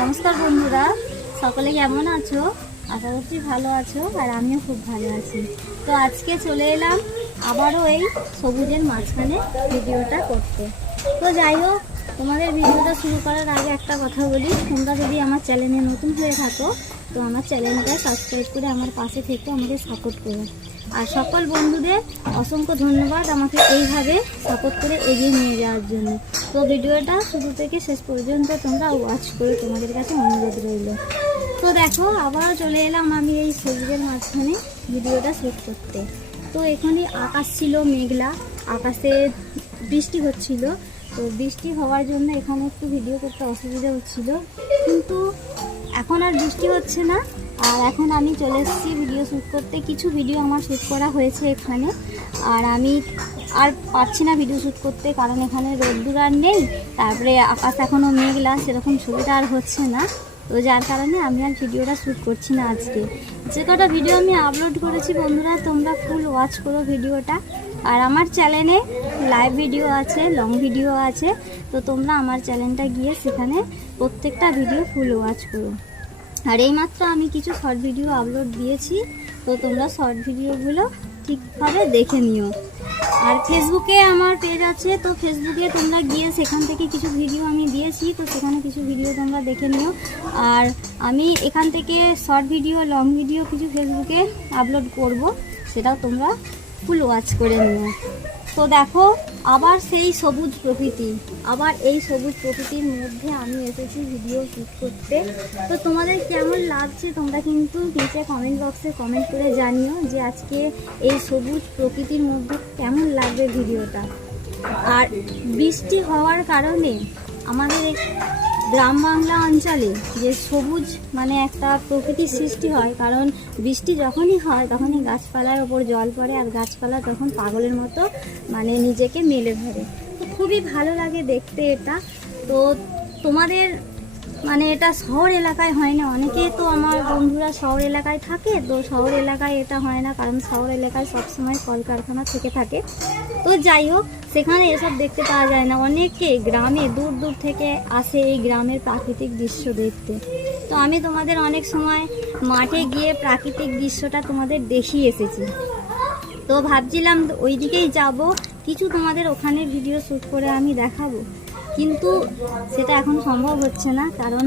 নমস্কার বন্ধুরা, সকলে কেমন আছো? আশা করছি ভালো আছো, আর আমিও খুব ভালো আছি। তো আজকে চলে এলাম আবারও এই সবুজের মাঝখানে ভিডিওটা করতে। তো যাই হোক, তোমাদের ভিডিওটা শুরু করার আগে একটা কথা বলি। তোমরা যদি আমার চ্যানেলে নতুন হয়ে থাকো, তো আমার চ্যানেলটা সাবস্ক্রাইব করে আমার পাশে থেকে, আমাকে সাপোর্ট করো। আর সকল বন্ধুদের অসংখ্য ধন্যবাদ আমাকে এইভাবে সাপোর্ট করে এগিয়ে নিয়ে যাওয়ার জন্য। তো ভিডিওটা শুরু থেকে শেষ পর্যন্ত তোমরা ওয়াচ করে তোমাদের কাছে অনুরোধ রইল। তো দেখো, আবারও চলে এলাম আমি এই সবুজের মাঝখানে ভিডিওটা শ্যুট করতে। তো এখানে আকাশ ছিল মেঘলা, আকাশে বৃষ্টি হচ্ছিল। তো বৃষ্টি হওয়ার জন্য এখানে একটু ভিডিও করতে অসুবিধা হচ্ছিল। কিন্তু এখন আর বৃষ্টি হচ্ছে না। আর এখন আমি চলে এসেছি ভিডিও শ্যুট করতে। কিছু ভিডিও আমার শ্যুট করা হয়েছে এখানে। আর আমি আর পারছি না ভিডিও শ্যুট করতে কারণ এখানে রোদ্দুর আর নেই। তারপরে আকাশ এখনও মেঘলা, সেরকম ছবিটা আর হচ্ছে না। তো যার কারণে আমি আর ভিডিওটা শ্যুট করছি না আজকে। যে কটা ভিডিও আমি আপলোড করেছি বন্ধুরা, তোমরা ফুল ওয়াচ করো ভিডিওটা। আর আমার চ্যানেলে লাইভ ভিডিও আছে লং ভিডিও আছে। তো তোমরা আমার চ্যানেলটা গিয়ে সেখানে প্রত্যেকটা ভিডিও ফুল ওয়াচ করো। আর এইমাত্র আমি কিছু শর্ট ভিডিও আপলোড দিয়েছি, তো তোমরা শর্ট ভিডিওগুলো ঠিকভাবে দেখে নিও। আর ফেসবুকে আমার পেজ আছে, তো ফেসবুকে তোমরা গিয়ে সেখান থেকে কিছু ভিডিও আমি দিয়েছি, তো সেখানে কিছু ভিডিও তোমরা দেখে নিও। আর আমি এখান থেকে শর্ট ভিডিও লং ভিডিও কিছু ফেসবুকে আপলোড করব, সেটাও তোমরা ফুল ওয়াচ করে নিও। তো দেখো আবার সেই সবুজ প্রকৃতি, আবার এই সবুজ প্রকৃতির মধ্যে আমি এসেছি ভিডিও শ্যুট করতে। তো তোমাদের কেমন লাগছে তোমরা কিন্তু নিচে কমেন্ট বক্সে কমেন্ট করে জানিও যে আজকে এই সবুজ প্রকৃতির মধ্যে কেমন লাগবে ভিডিওটা আর বৃষ্টি হওয়ার কারণে আমাদের গ্রাম বাংলা অঞ্চলে যে সবুজ মানে একটা প্রকৃতির সৃষ্টি হয়, কারণ বৃষ্টি যখনই হয় তখনই গাছপালার ওপর জল পড়ে আর গাছপালা তখন পাগলের মতো মানে নিজেকে মেলে ধরে। তো খুবই ভালো লাগে দেখতে এটা। তো তোমাদের মানে এটা শহর এলাকায় হয় না। অনেকে তো আমার বন্ধুরা শহর এলাকায় থাকে, তো শহর এলাকায় এটা হয় না, কারণ শহর এলাকায় সবসময় কলকারখানা থেকে থাকে। তো যাই হোক, সেখানে এসব দেখতে পাওয়া যায় না। অনেকে গ্রামে, দূর দূর থেকে আসে এই গ্রামের প্রাকৃতিক দৃশ্য দেখতে। তো আমি তোমাদের অনেক সময় মাঠে গিয়ে প্রাকৃতিক দৃশ্যটা তোমাদের দেখিয়ে এসেছি। তো ভাবছিলাম ওই দিকেই যাব। কিছু তোমাদের ওখানে ভিডিও শ্যুট করে আমি দেখাবো। কিন্তু সেটা এখন সম্ভব হচ্ছে না, কারণ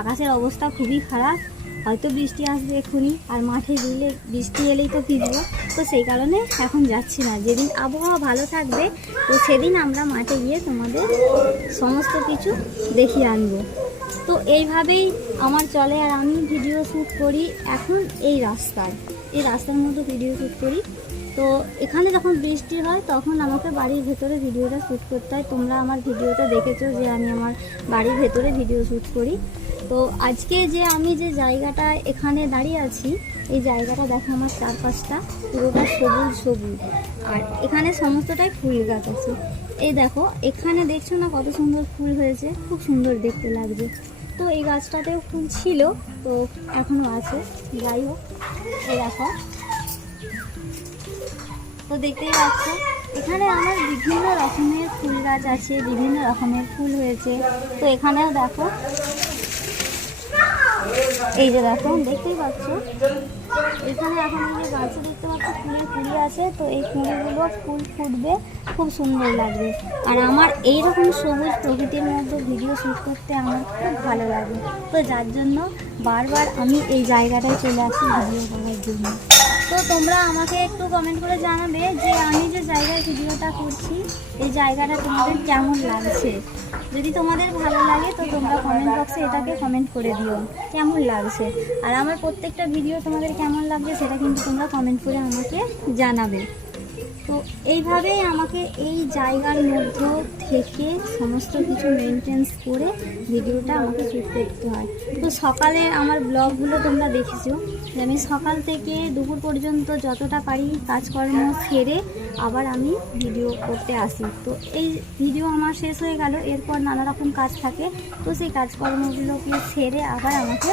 আকাশের অবস্থা খুবই খারাপ। হয়তো বৃষ্টি আসবে এক্ষুনি, আর মাঠে দিলে বৃষ্টি এলেই তো ভিজবো। তো সেই কারণে এখন যাচ্ছি না। যেদিন আবহাওয়া ভালো থাকবে, তো সেদিন আমরা মাঠে গিয়ে তোমাদের সমস্ত কিছু দেখিয়ে আনব। তো এইভাবেই আমার চলে, আর আমি ভিডিও শ্যুট করি এখন এই রাস্তায় এই রাস্তার মধ্যে ভিডিও শ্যুট করি। তো এখানে যখন বৃষ্টি হয়, তখন আমাকে বাড়ির ভেতরে ভিডিওটা শ্যুট করতে হয়। তোমরা আমার ভিডিওটা দেখেছ যে আমি আমার বাড়ির ভেতরে ভিডিও শ্যুট করি। তো আজকে যে আমি যে জায়গাটা এখানে দাঁড়িয়ে আছি, এই জায়গাটা দেখো আমার চারপাশটা, পুরোটা সবুজ সবুজ। আর এখানে সমস্তটাই ফুল গাছ আছে। এই দেখো, এখানে দেখছ না কত সুন্দর ফুল হয়েছে? খুব সুন্দর দেখতে লাগছে। তো এই গাছটাতেও ফুল ছিল, তো এখনও আছে। যাই হোক, এই দেখো। তো দেখতেই পাচ্ছ, এখানে আমার বিভিন্ন রকমের ফুল গাছ আছে, বিভিন্ন রকমের ফুল হয়েছে। তো এখানেও দেখো, এই যে দেখো, দেখতেই পাচ্ছ? এখানে এখন এই যে গাছে দেখতে পাচ্ছ, ফুলের কুড়ি আছে, তো এই কুড়িগুলো ফুল ফুটবে, খুব সুন্দর লাগবে। আর আমার এই রকম সবুজ প্রকৃতির মধ্যে ভিডিও শ্যুট করতে আমার খুব ভালো লাগে। তো যার জন্য বারবার আমি এই জায়গাটায় চলে আসি ভিডিও করার জন্য। তো তোমরা আমাকে একটু কমেন্ট করে জানাবে যে আমি যে জায়গায় ভিডিওটা করছি, এই জায়গাটা তোমাদের কেমন লাগছে? যদি তোমাদের ভালো লাগে তো তোমরা কমেন্ট বক্সে এটাকে কমেন্ট করে দিও, কেমন লাগছে? আর আমার প্রত্যেকটা ভিডিও তোমাদের কেমন লাগছে সেটা কিন্তু তোমরা কমেন্ট করে আমাকে জানাবে। তো এইভাবেই আমাকে এই জায়গার মধ্যে থেকে সমস্ত কিছু মেনটেন্স করে ভিডিওটা আমাকে শ্যুট করতে হয়। তো সকালে আমার ব্লগগুলো তোমরা দেখেছ। যে আমি সকাল থেকে দুপুর পর্যন্ত যতটা পারি কাজকর্ম সেরে আবার আমি ভিডিও করতে আসি। তো এই ভিডিও আমার শেষ হয়ে গেল। এরপর নানা রকম কাজ থাকে। তো সেই কাজকর্মগুলোকে সেরে আবার আমাকে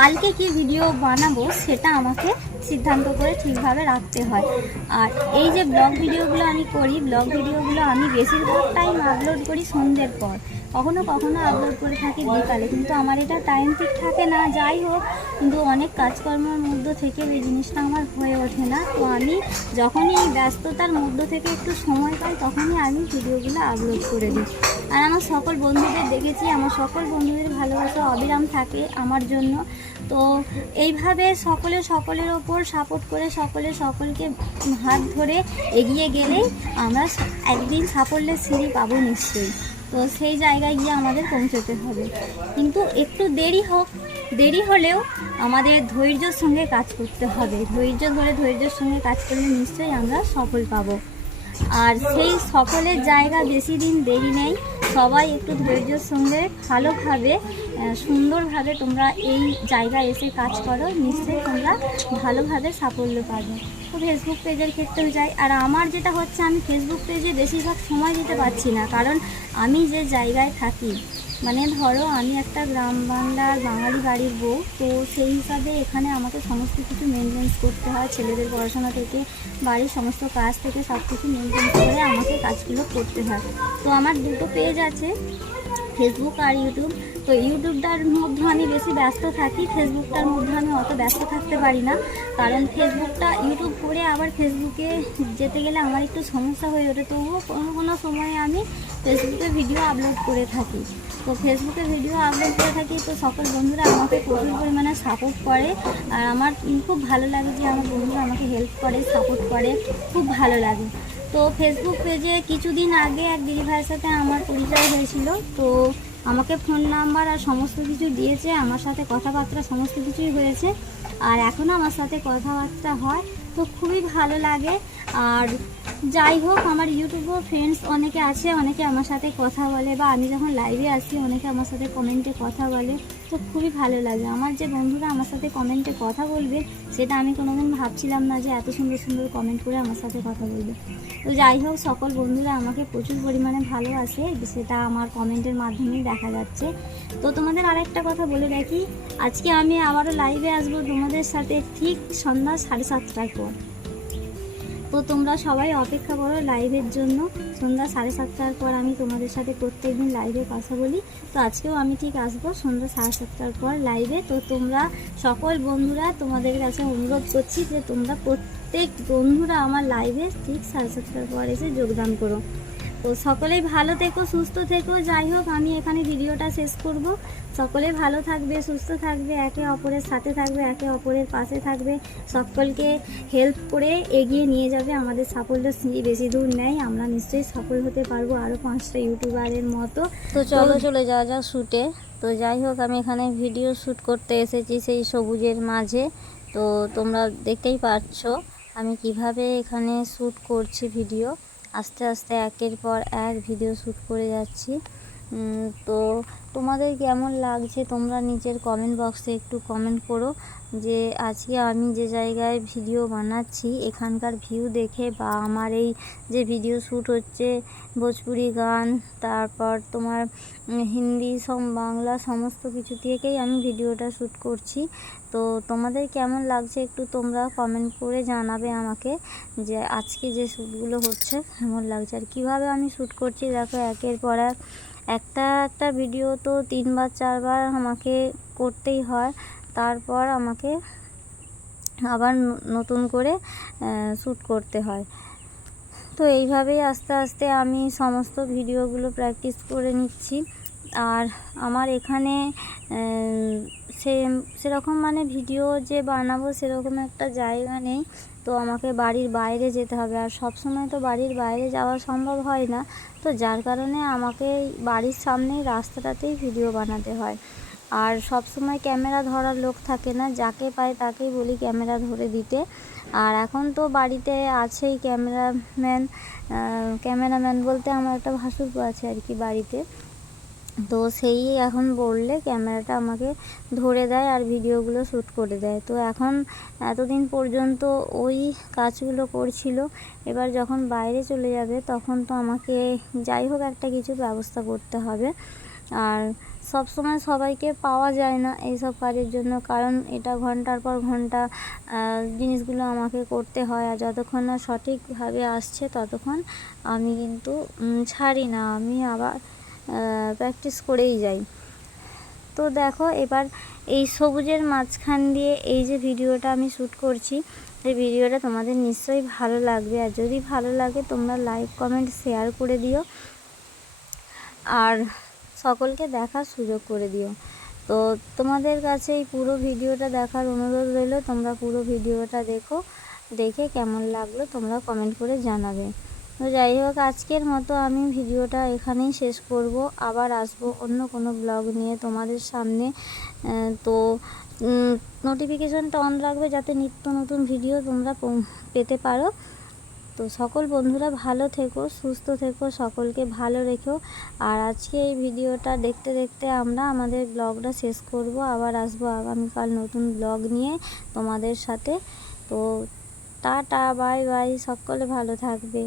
কালকে কি ভিডিও বানাবো সেটা আমাকে সিদ্ধান্ত করে ঠিকভাবে রাখতে হয়। আর এই যে ব্লগ ভিডিওগুলো আমি করি ব্লগ ভিডিওগুলো আমি বেশিরভাগ টাইম আপলোড করি সন্ধ্যের পর। কখনো কখনো আপলোড করে থাকি বিকালে, কিন্তু আমার এটা টাইম ঠিক থাকে না, যাই হোক, কিন্তু অনেক কাজকর্মের মধ্য থেকে এই জিনিসটা আমার হয়ে ওঠে না। তো আমি যখনই এই ব্যস্ততার মধ্য থেকে একটু সময় পাই, তখনই আমি ভিডিওগুলো আপলোড করে দিই। আর আমার সকল বন্ধুদের দেখেছি, আমার সকল বন্ধুদের ভালোবাসা অবিরাম থাকে আমার জন্য। তো এইভাবে সকলে সকলের ওপর সাপোর্ট করে সকলে সকলকে হাত ধরে এগিয়ে গেলেই আমরা একদিন সাফল্যের সিঁড়ি পাবো নিশ্চয়ই। তো সেই জায়গায় গিয়ে আমাদের পৌঁছতে হবে। কিন্তু একটু দেরি হোক, দেরি হলেও আমাদের ধৈর্যের সঙ্গে কাজ করতে হবে। ধৈর্য ধরে ধৈর্যের সঙ্গে কাজ করলে নিশ্চয়ই আমরা সফল পাবো। আর সেই সকলের জায়গা বেশি দিন দেরি নেই। সবাই একটু ধৈর্যের সঙ্গে ভালোভাবে সুন্দরভাবে তোমরা এই জায়গায় এসে কাজ করো। নিশ্চয়ই তোমরা ভালোভাবে সাফল্য পাবে। তো ফেসবুক পেজের ক্ষেত্রেও যাই। আর আমার যেটা হচ্ছে, আমি ফেসবুক পেজে বেশিরভাগ সময় দিতে পারছি না। কারণ আমি যে জায়গায় থাকি মানে ধরো, আমি একটা গ্রাম বাংলার বাঙালি বাড়ির বউ, তো সেই হিসাবে এখানে আমাকে সমস্ত কিছু মেনটেন্স করতে হয়, ছেলেদের পড়াশোনা থেকে, বাড়ির সমস্ত কাজ থেকে সব কিছু মেনটেন করে আমাকে কাজগুলো করতে হয়। তো আমার দুটো পেজ আছে ফেসবুক আর ইউটিউব তো ইউটিউবটার মধ্যে আমি বেশি ব্যস্ত থাকি ফেসবুকটার মধ্যে আমি অত ব্যস্ত থাকতে পারি না, কারণ ফেসবুকটা ইউটিউব করে আবার ফেসবুকে যেতে গেলে আমার একটু সমস্যা হয়ে ওঠে, তবুও কোনো কোনো সময়ে আমি ফেসবুকে ভিডিও আপলোড করে থাকি। তো ফেসবুকে ভিডিও আপলোড করে থাকি। তো সকল বন্ধুরা আমাকে প্রচুর পরিমাণে সাপোর্ট করে। আর আমার খুব ভালো লাগে যে আমার বন্ধুরা আমাকে হেল্প করে সাপোর্ট করে। খুব ভালো লাগে। তো ফেসবুক পেজে কিছুদিন আগে এক দিদি ভাইয়ের সাথে আমার পরিচয় হয়েছিল। তো আমাকে ফোন নাম্বার আর সমস্ত কিছু দিয়েছে। আমার সাথে কথাবার্তা সমস্ত কিছুই হয়েছে। আর এখনও আমার সাথে কথাবার্তা হয়। তো খুবই ভালো লাগে। আর যাই হোক, আমার ইউটিউবও ফ্রেন্ডস অনেকে আছে, অনেকে আমার সাথে কথা বলে, বা আমি যখন লাইভে আসি, অনেকে আমার সাথে কমেন্টে কথা বলে। তো খুবই ভালো লাগে। আমার যে বন্ধুরা আমার সাথে কমেন্টে কথা বলবে, সেটা আমি কোনোদিন ভাবছিলাম না যে এত সুন্দর সুন্দর কমেন্ট করে আমার সাথে কথা বলবে। তো যাই হোক, সকল বন্ধুরা আমাকে প্রচুর পরিমাণে ভালোবাসে, সেটা আমার কমেন্টের মাধ্যমেই দেখা যাচ্ছে। তো তোমাদের আরেকটা কথা বলে রাখি, আজকে আমি আবারও লাইভে আসব তোমাদের সাথে ঠিক সন্ধ্যা সাড়ে সাতটার পর। তো তোমরা সবাই অপেক্ষা করো লাইভের জন্য। সন্ধ্যা সাড়ে সাতটার পর আমি তোমাদের সাথে প্রত্যেকদিন লাইভে কথা বলি। তো আজকেও আমি ঠিক আসব সন্ধ্যা সাড়ে সাতটার পর লাইভে তো তোমরা সকল বন্ধুরা তোমাদের কাছে অনুরোধ করছি যে তোমরা প্রত্যেক বন্ধুরা আমার লাইভে ঠিক সাড়ে সাতটার পর এসে যোগদান করো। তো সকলেই ভালো থেকো, সুস্থ থেকো। যাই হোক, আমি এখানে ভিডিওটা শেষ করব। সকলে ভালো থাকবে, সুস্থ থাকবে, একে অপরের সাথে থাকবে, একে অপরের পাশে থাকবে। সকলকে হেল্প করে এগিয়ে নিয়ে যাবে। আমাদের সাফল্য বেশি দূর নেই। আমরা নিশ্চয়ই সফল হতে পারব আরও পাঁচটা ইউটিউবারের মতো। তো চলো চলে যাওয়া যাক শ্যুটে তো যাই হোক, আমি এখানে ভিডিও শ্যুট করতে এসেছি সেই সবুজের মাঝে। তো তোমরা দেখতেই পাচ্ছ আমি কীভাবে এখানে শ্যুট করছি ভিডিও আস্তে আস্তে একের পর এক ভিডিও শ্যুট করে যাচ্ছি। তো তোমাদের কেমন লাগছে? তোমরা নিচের কমেন্ট বক্সে একটু কমেন্ট করো যে আজকে আমি যে জায়গায় ভিডিও বানাচ্ছি, এখানকার ভিউ দেখে বা আমার এই যে ভিডিও শ্যুট হচ্ছে ভোজপুরি গান, তারপর তোমার হিন্দি সব বাংলা সমস্ত কিছু থেকেই আমি ভিডিওটা শ্যুট করছি। তো তোমাদের কেমন লাগছে একটু তোমরা কমেন্ট করে জানাবে আমাকে যে আজকে যে শ্যুটগুলো হচ্ছে কেমন লাগছে? আর কীভাবে আমি শ্যুট করছি? দেখো একের পর এক একটা একটা ভিডিও তো তিনবার, চারবার আমাকে করতেই হয়। তারপর আমাকে আবার নতুন করে শ্যুট করতে হয়। তো এইভাবেই আস্তে আস্তে আমি সমস্ত ভিডিওগুলো প্র্যাকটিস করে নিচ্ছি। আর আমার এখানে সে সেরকম মানে ভিডিও যে বানাবো সেরকম একটা জায়গা নেই। তো আমাকে বাড়ির বাইরে যেতে হবে। আর সব সময় তো বাড়ির বাইরে যাওয়া সম্ভব হয় না। তো যার কারণে আমাকে বাড়ির সামনেই রাস্তাটাতেই ভিডিও বানাতে হয়। আর সব সময় ক্যামেরা ধরার লোক থাকে না। যাকে পাই তাকেই বলি ক্যামেরা ধরে দিতে। আর এখন তো বাড়িতে আছেই ক্যামেরাম্যান। ক্যামেরাম্যান বলতে আমার একটা ভাসুর আছে আর কি বাড়িতে। তো সেই এখন বললে ক্যামেরাটা আমাকে ধরে দেয় আর ভিডিওগুলো শ্যুট করে দেয়। তো এখন এতদিন পর্যন্ত ওই কাজগুলো করছিল। এবার যখন বাইরে চলে যাবে তখন তো আমাকে যাই হোক একটা কিছু ব্যবস্থা করতে হবে। আর সবসময় সবাইকে পাওয়া যায় না এইসব কাজের জন্য, কারণ এটা ঘণ্টার পর ঘণ্টা জিনিসগুলো আমাকে করতে হয়। আর যতক্ষণ না সঠিকভাবে আসছে ততক্ষণ আমি কিন্তু ছাড়ি না। আমি আবার প্র্যাকটিস করেই যাই। তো দেখো, এবার এই সবুজের মাঝখান দিয়ে এই যে ভিডিওটা আমি শ্যুট করছি, এই ভিডিওটা তোমাদের নিশ্চয়ই ভালো লাগবে। আর যদি ভালো লাগে, তোমরা লাইক কমেন্ট শেয়ার করে দিও। আর সকলকে দেখার সুযোগ করে দিও। তো তোমাদের কাছে এই পুরো ভিডিওটা দেখার অনুরোধ রইল। তোমরা পুরো ভিডিওটা দেখো, দেখে কেমন লাগল তোমরা কমেন্ট করে জানাবে। তো যাই হোক, আজকের মতো আমি ভিডিওটা এখানেই শেষ করব। আবার আসব অন্য কোনো ব্লগ নিয়ে তোমাদের সামনে। তো নোটিফিকেশানটা অন রাখবে যাতে নিত্য নতুন ভিডিও তোমরা পেতে পারো। তো সকল বন্ধুরা ভালো থেকো, সুস্থ থেকো, সকলকে ভালো রেখো। আর আজকে এই ভিডিওটা দেখতে দেখতে আমরা আমাদের ব্লগটা শেষ করব। আবার আসব আগামীকাল নতুন ব্লগ নিয়ে তোমাদের সাথে। তো, টাটা বাই বাই সকলে ভালো থাকবে।